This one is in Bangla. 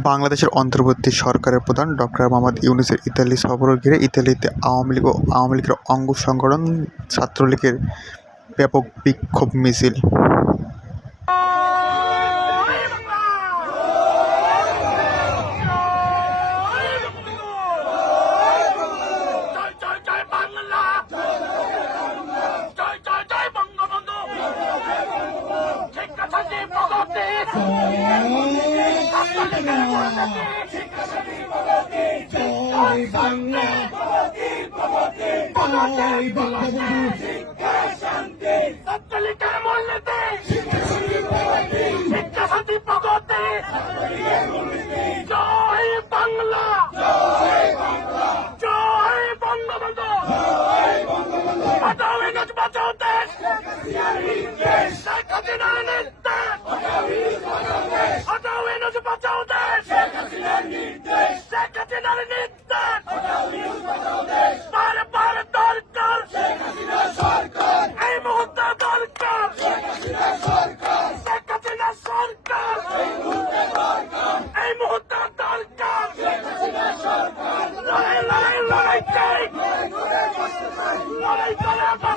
বাংলাদেশের অন্তর্বর্তী সরকারের প্রধান ডক্টর মোহাম্মদ ইউনূসের ইতালি সফর ঘিরে ইতালিতে আওয়ামী লীগ ও আওয়ামী লীগের অঙ্গ সংগঠন ছাত্রলীগের ব্যাপক বিক্ষোভ মিছিল। লড়াই করে